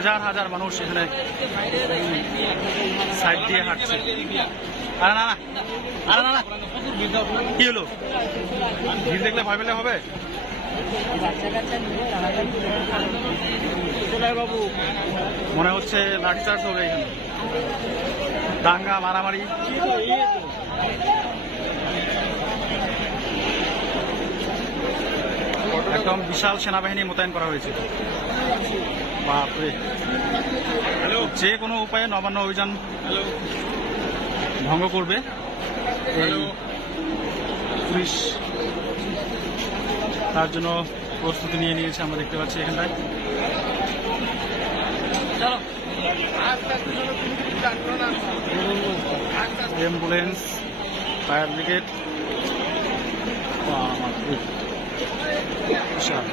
হাজার হাজার মানুষ এখানে সাইড দিয়ে হাঁটছে। আরে না না আরে না না। কি হলো? ভিড় দেখলে ভয় পেলে হবে? বাবু। মনে হচ্ছে লাঠিচার্জ হবে এখানে। দাঙ্গা মারামারি। একদম বিশাল সেনাবাহিনী মোতায়েন করা হয়েছে। বাপরে। যে কোনো উপায়ে নবান্ন অভিযান ভঙ্গ করবে। পুলিশ তার জন্য প্রস্তুতি নিয়ে নিয়েছে আমরা দেখতে পাচ্ছি এখানটায়। Ambulance fire brigade. বিশাল।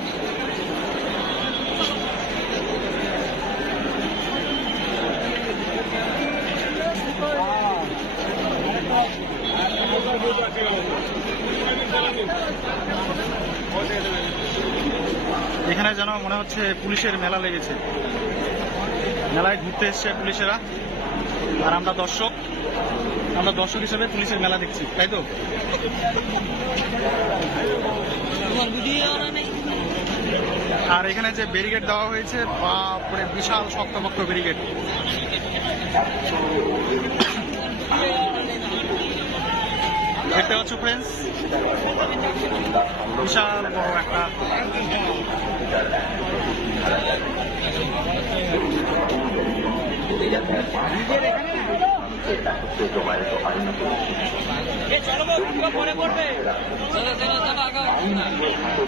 এখানে যেন মনে হচ্ছে পুলিশের মেলা লেগেছে। মেলায় ঘুরতে এসছে পুলিশেরা। আর আমরা দর্শক আমরা দর্শক হিসেবে পুলিশের মেলা দেখছি, তাই তো? আর এখানে যে ব্যারিকেড দেওয়া হয়েছে, বাপরে, বিশাল শক্তপক্ত ব্যারিকেড। দেখতে পাচ্ছ ফ্রেন্ডস বিশাল বড় একটা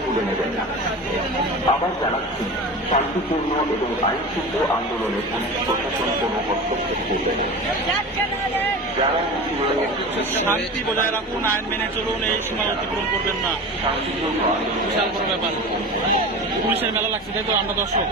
তুলে নেবেন না আবার জানাচ্ছি শান্তিপূর্ণ এবং আইনশৃঙ্খল আন্দোলনে পুলিশ প্রশাসন কোনো হস্তক্ষেপ করবে না। শান্তি বজায় রাখুন, আইন মেনে চলুন, এই সীমা অতিক্রম করবেন না। বিশাল বড় ব্যাপার। পুলিশের মেলা লাগছে, তাই তো আমরা দর্শক?